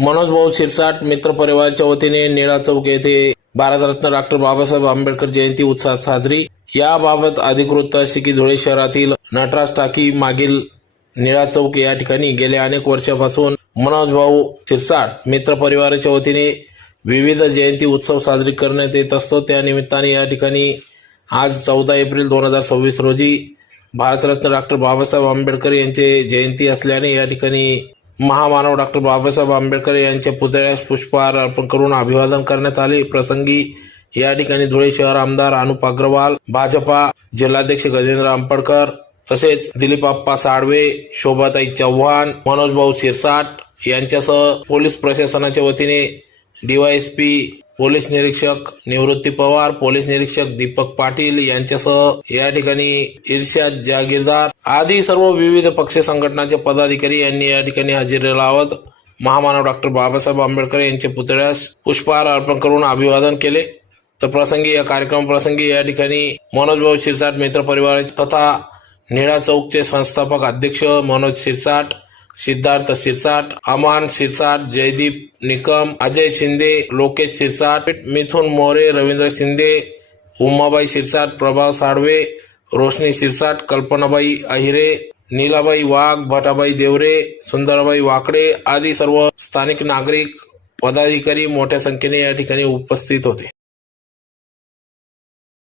मनोज भाऊ शिरसाट मित्र परिवाराच्या वतीने निळा चौक येथे भारतरत्न डॉक्टर बाबासाहेब आंबेडकर जयंती उत्साहात साजरी। याबाबत अधिकृत अशी की धुळे शहरातील नटराज टाकी मागील निळा चौक या ठिकाणी गेल्या अनेक वर्षापासून मनोज भाऊ शिरसाट मित्र परिवाराच्या वतीने विविध जयंती उत्सव साजरी करण्यात येत असतो। त्या निमित्ताने या ठिकाणी आज 14 एप्रिल 2026 रोजी भारतरत्न डॉक्टर बाबासाहेब आंबेडकर यांचे जयंती असल्याने या ठिकाणी महामानव डॉक्टर बाबासाहेब आंबेडकर यांच्या पुतळ्यास पुष्पहार अर्पण करून अभिवादन करण्यात आले। प्रसंगी या ठिकाणी धुळे शहर आमदार अनुप अग्रवाल, भाजपा जिल्हाध्यक्ष गजेंद्र अंपडकर तसेच दिलीप आप्पा साळवे, शोभाताई चव्हाण, मनोज भाऊ शिरसाट यांच्यासह पोलीस प्रशासनाच्या वतीने डीवायएसपी पोलीस निरीक्षक निवृत्ती पवार, पोलीस निरीक्षक दीपक पाटील यांच्यासह या ठिकाणी इर्शाद जागीरदार आदी सर्व विविध पक्ष संघटनाचे पदाधिकारी यांनी या ठिकाणी हजेरी लावत महामानव डॉक्टर बाबासाहेब आंबेडकर यांच्या पुतळ्यास पुष्पहार अर्पण करून अभिवादन केले। तर प्रसंगी या कार्यक्रम प्रसंगी या ठिकाणी मनोज भाऊ शिरसाट मित्र परिवार तथा निळा चौकचे संस्थापक अध्यक्ष मनोज शिरसाट, सिद्धार्थ शिरसाट, अमान शिरसाट, जयदीप निकम, अजय शिंदे, लोकेश शिरसाट, मिथुन मोरे, रवींद्र शिंदे, उमाबाई शिरसाट, प्रभाव साळवे, रोशनी शिरसाट, कल्पनाबाई अहिरे, नीलाबाई वाघ, भटाबाई देवरे, सुंदरबाई वाकडे आदी सर्व स्थानिक नागरिक पदाधिकारी मोठ्या संख्येने या ठिकाणी उपस्थित होते।